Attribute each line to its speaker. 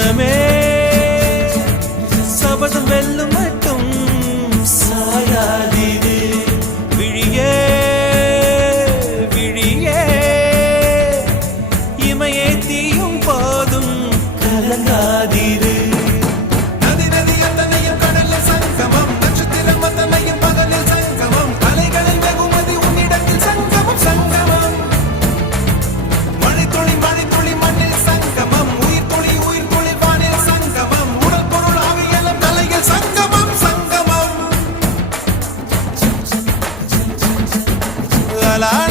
Speaker 1: மனமே சபதம் வெல்லும் மட்டும் சாயாதீது விழியே விழியே இமையே தீயும் போதும் கலங்காதீது la